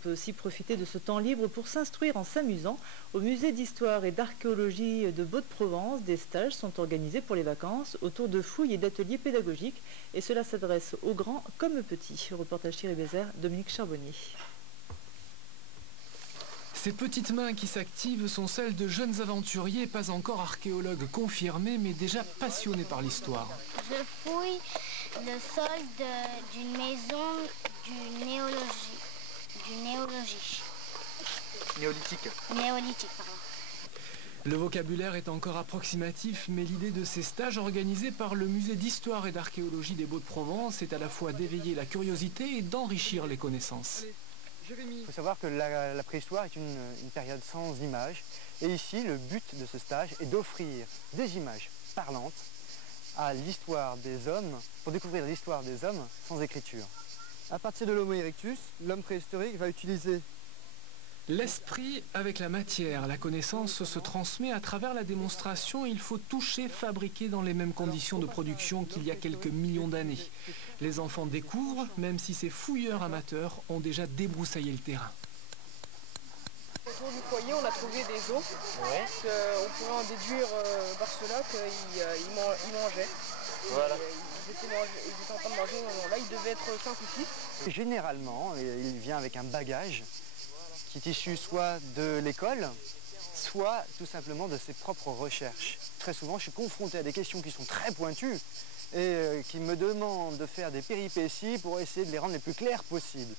On peut aussi profiter de ce temps libre pour s'instruire en s'amusant. Au musée d'histoire et d'archéologie de Baudeprovence, des stages sont organisés pour les vacances autour de fouilles et d'ateliers pédagogiques. Et cela s'adresse aux grands comme aux petits. Reportage Thierry Bézère, Dominique Charbonnier. Ces petites mains qui s'activent sont celles de jeunes aventuriers, pas encore archéologues confirmés, mais déjà passionnés par l'histoire. Je fouille le sol d'une maison du néologie. Néolithique. Néolithique, pardon. Le vocabulaire est encore approximatif, mais l'idée de ces stages organisés par le musée d'histoire et d'archéologie des Baux-de-Provence est à la fois d'éveiller la curiosité et d'enrichir les connaissances. Il faut savoir que la préhistoire est une période sans images. Et ici, le but de ce stage est d'offrir des images parlantes à l'histoire des hommes, pour découvrir l'histoire des hommes sans écriture. À partir de l'Homo erectus, l'homme préhistorique va utiliser L'esprit avec la matière, la connaissance se transmet à travers la démonstration. Il faut toucher, fabriquer dans les mêmes conditions de production qu'il y a quelques millions d'années. Les enfants découvrent, même si ces fouilleurs amateurs ont déjà débroussaillé le terrain. Autour du foyer, on a trouvé des os. Ouais. On pourrait en déduire par cela qu'ils mangeaient. Voilà. Ils étaient en train de manger au moment-là. Ils devaient être 5 ou 6. Généralement, il vient avec un bagage qui est issu soit de l'école, soit tout simplement de ses propres recherches. Très souvent, je suis confronté à des questions qui sont très pointues et qui me demandent de faire des péripéties pour essayer de les rendre les plus claires possibles.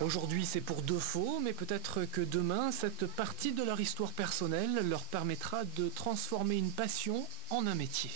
Aujourd'hui, c'est pour de faux, mais peut-être que demain, cette partie de leur histoire personnelle leur permettra de transformer une passion en un métier.